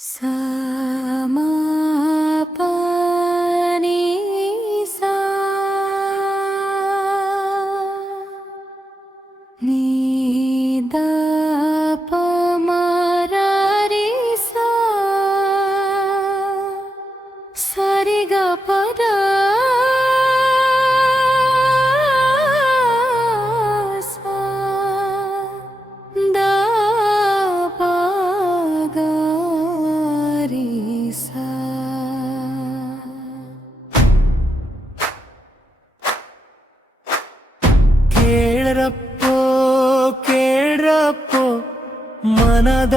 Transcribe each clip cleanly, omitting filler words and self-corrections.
सा मा प नि सा नि द प म र रे सा ಸ ರಿ ಗ ಪ ದ ಸ ದ ಪ ಗ ರಿ ಸ. ಕೇಳ್ರಪ್ಪೋ ಕೇಳ್ರಪ್ಪೋ ಮನದ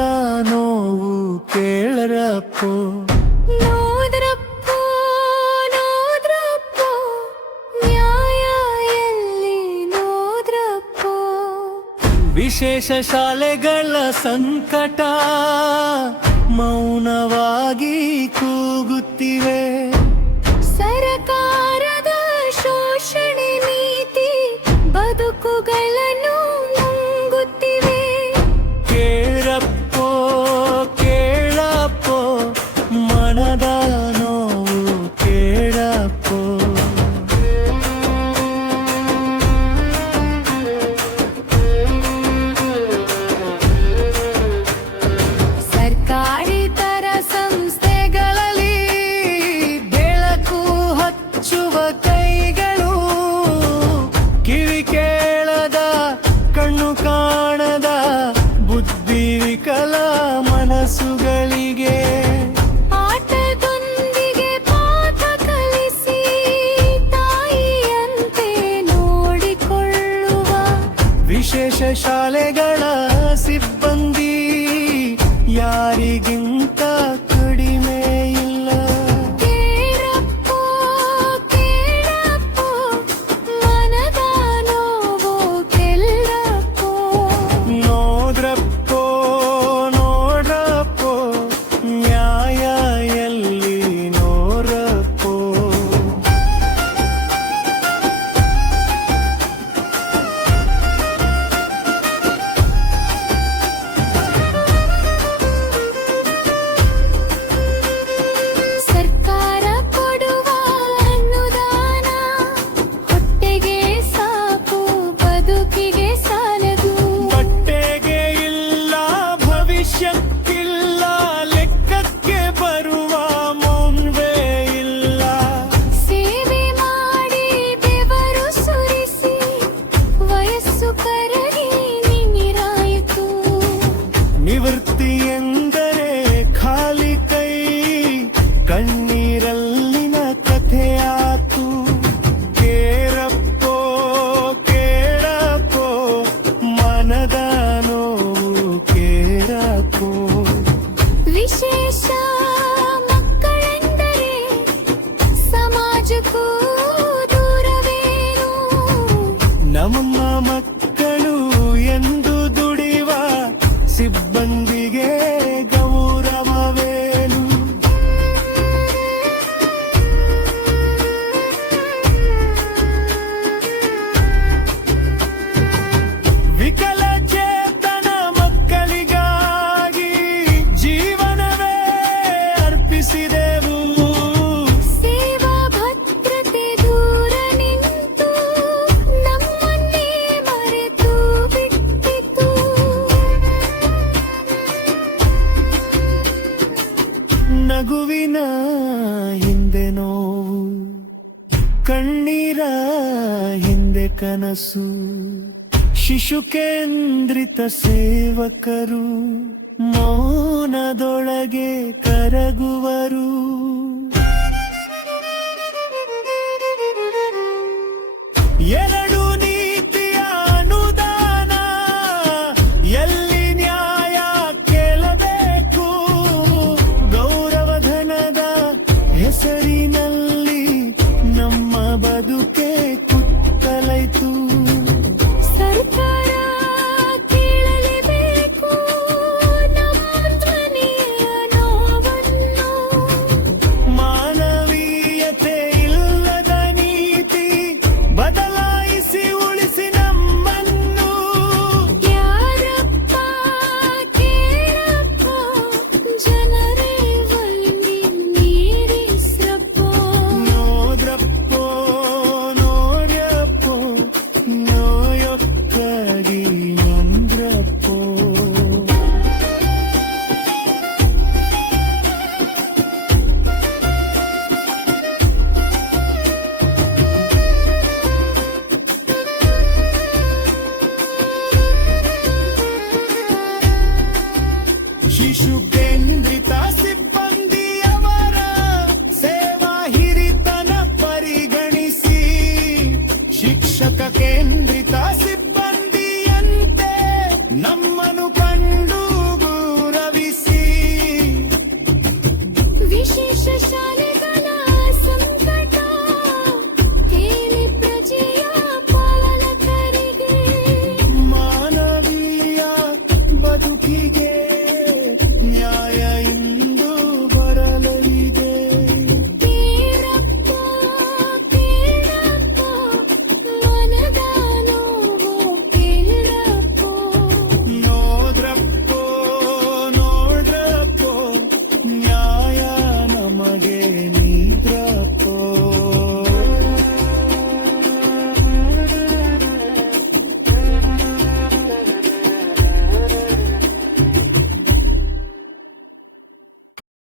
ನೋವು ಕೇಳ್ರಪ್ಪೋ, ನೋಡ್ರಪ್ಪೋ ನೋಡ್ರಪ್ಪೋ ನ್ಯಾಯ ಎಲ್ಲಿ ನೋಡ್ರಪ್ಪೋ. ವಿಶೇಷ ಶಾಲೆಗಳ ಸಂಕಟ ಮೌನವಾಗಿ ಕೂಗುತ್ತಿವೆ. ಸರಕಾರದ ಶೋಷಣೆ ನೀತಿ ಬದುಕುಗಳನ್ನು ನುಂಗುತ್ತಿವೆ. ಕೇಳಪ್ಪೋ ಕೇಳಪ್ಪೋ ಮನದ ನೋವು ಕೇಳಪ್ಪೋ. ಸರ್ಕಾರೇತರ ಸಂಸ್ಥೆಗಳಲ್ಲಿ ಬೆಳಕು ಹಚ್ಚುವ ಕೈಗಳು, ಕಿವಿ ಕೇಳದ ಕಣ್ಣು ಕಾಣದ ಬುದ್ಧಿ ವಿಕಲ ಮನಸ್ಸುಗಳಿಗೆ ಆಟದೊಂದಿಗೆ ಪಾಠ ಕಲಿಸಿ ತಾಯಿಯಂತೆ ನೋಡಿಕೊಳ್ಳುವ ವಿಶೇಷ ಶಾಲೆಗಳ ಸಿಬ್ಬಂದಿ ಯಾರಿಗಿಂತ ಕಡಿಮೆ ಇಲ್ಲ. ಕೇಳಪ್ಪೋ ಕೇಳಪ್ಪೋ ಮನದ ನೋವು ಕೇಳಪ್ಪೋ. ನೋಡ್ರಪ್ಪೋ ನೋಡ್ರಪ್ಪೋ ನ್ಯಾಯ ಎಲ್ಲಿ ನೋಡ್ರಪ್ಪೋ. ಸರ್ಕಾರ ಕೊಡುವ ಅನುದಾನ ಹೊಟ್ಟೆಗೆ ಸಾಕು ಬದುಕಿಗೆ ಸಾಲದು. ಬಟ್ಟೆಗೆ ಇಲ್ಲ ಭವಿಷ್ಯಕ್ಕಿಲ್ಲ, ಲೆಕ್ಕಕ್ಕೆ ಬರುವ ಮೌನ್ವೇ ಇಲ್ಲ. ಸೇವೆ ಮಾಡಿ ಬೆವರು ಸುರಿಸಿ ವಯಸ್ಸು ಕರಗಿ ನಿಮಿರಾಯಿತು. ನಿವೃತ್ತಿ ಎಂದರೆ ಖಾಲಿ ಕೈ, ಕಣ್ಣೀರಲ್ಲಿನ ಕಥೆಯಾತು. ಕೇಳಪ್ಪೋ ಕೇಳಪ್ಪೋ ಮನದ ನೋವು ಕೇಳಪ್ಪೋ. ವಿಶೇಷ ಮಕ್ಕಳೆಂದರೆ ಸಮಾಜಕ್ಕೂ ದೂರವೇನು. ನಮ್ಮ ಮಕ್ಕಳು ಎಂದು ದುಡಿವ ಸಿಬ್ಬಂದಿಗೆ ಗೌರವವೇನು. ವಿಕಲಚೇತನ ಮಕ್ಕಳಿಗಾಗಿ ಜೀವನವೇ ಅರ್ಪಿಸಿದೆವು. ಸೇವಾ ಭದ್ರತೆ ದೂರ ನಿಂತು ನಮ್ಮನ್ನೇ ಮರೆತು ಬಿಟ್ಟಿತು. ನಗುವಿನ ಹಿಂದೆ ನೋವು, ಕಣ್ಣೀರ ಹಿಂದೆ ಕನಸು. ಶಿಶು ಕೇಂದ್ರಿತ ಸೇವಕರು ಮೌನದೊಳಗೆ ಕರಗುವರು.